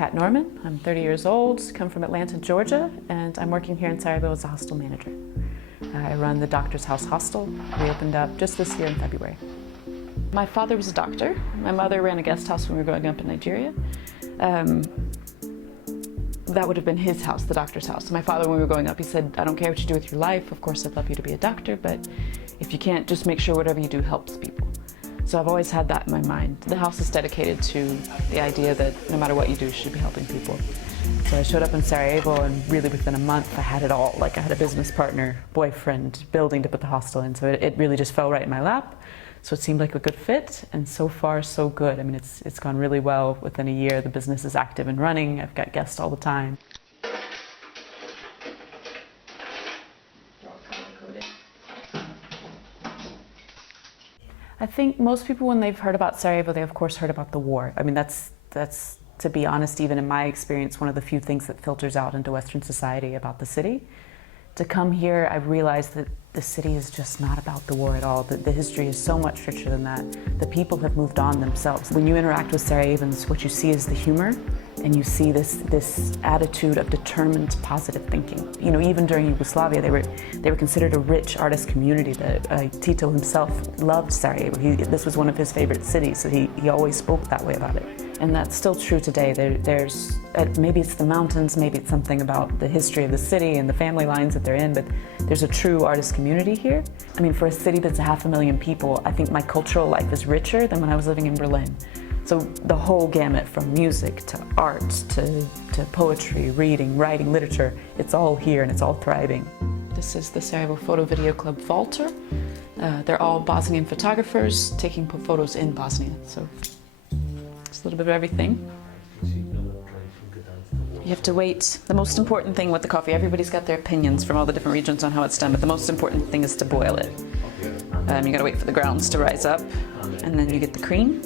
Kat Norman. I'm 30 years old, come from Atlanta, Georgia, and I'm working here in Sarajevo as a hostel manager. I run the Doctor's House Hostel. We opened up just this year in February. My father was a doctor. My mother ran a guest house when we were growing up in Nigeria. That would have been his house, the doctor's house. So my father, when we were growing up, he said, I don't care what you do with your life. Of course, I'd love you to be a doctor, but if you can't, just make sure whatever you do helps people. So I've always had that in my mind. The house is dedicated to the idea that no matter what you do, you should be helping people. So I showed up in Sarajevo, and really within a month, I had it all. Like, I had a business partner, boyfriend, building to put the hostel in. So it really just fell right in my lap. So it seemed like a good fit, and so far, so good. I mean, it's gone really well. Within a year, the business is active and running. I've got guests all the time. I think most people, when they've heard about Sarajevo, they of course heard about the war. I mean, that's to be honest, even in my experience, one of the few things that filters out into Western society about the city. To come here, I've realized that the city is just not about the war at all. The history is so much richer than that. The people have moved on themselves. When you interact with Sarajevans, what you see is the humor, and you see this attitude of determined, positive thinking. You know, even during Yugoslavia, they were considered a rich artist community. Tito himself loved Sarajevo. This was one of his favorite cities, so he always spoke that way about it. And that's still true today. There's maybe it's the mountains, maybe it's something about the history of the city and the family lines that they're in, but there's a true artist community here. I mean, for a city that's 500,000 people, I think my cultural life is richer than when I was living in Berlin. So the whole gamut, from music to art to poetry, reading, writing, literature, it's all here and it's all thriving. This is the Sarajevo Photo Video Club Falter. They're all Bosnian photographers taking photos in Bosnia. So it's a little bit of everything. You have to wait. The most important thing with the coffee, everybody's got their opinions from all the different regions on how it's done, but the most important thing is to boil it. You gotta wait for the grounds to rise up, and then you get the cream.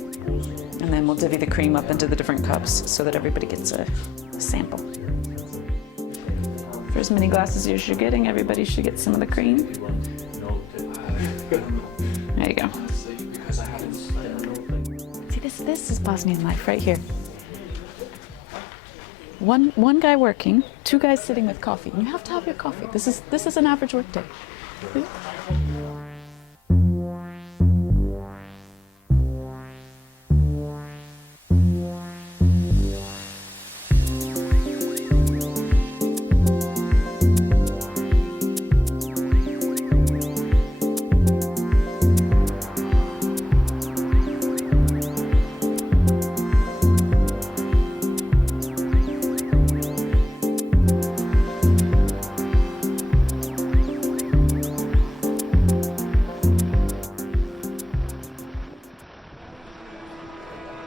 And then we'll divvy the cream up into the different cups so that everybody gets a sample. For as many glasses as you're getting, everybody should get some of the cream. There you go. See, this is Bosnian life right here. One guy working, 2 guys sitting with coffee. You have to have your coffee. This is an average work day.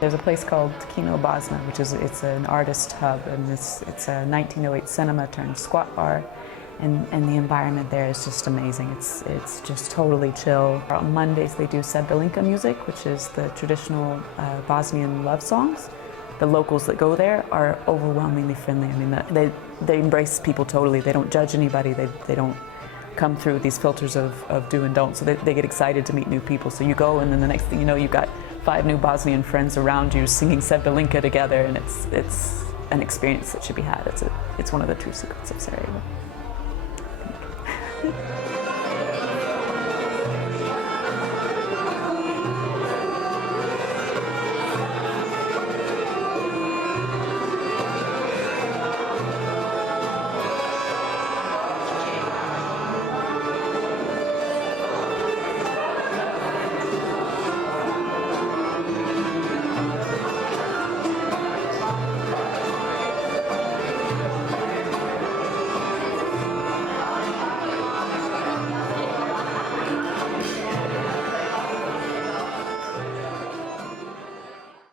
There's a place called Kino Bosna, which is an artist hub, and it's a 1908 cinema turned squat bar, and the environment there is just amazing. It's just totally chill. On Mondays they do Srebrenica music, which is the traditional Bosnian love songs. The locals that go there are overwhelmingly friendly. I mean, they embrace people totally. They don't judge anybody. They don't come through these filters of do and don't. So they get excited to meet new people. So you go, and then the next thing you know, you've got 5 new Bosnian friends around you singing Srebrenica together, and it's an experience that should be had. It's one of the true secrets of Sarajevo.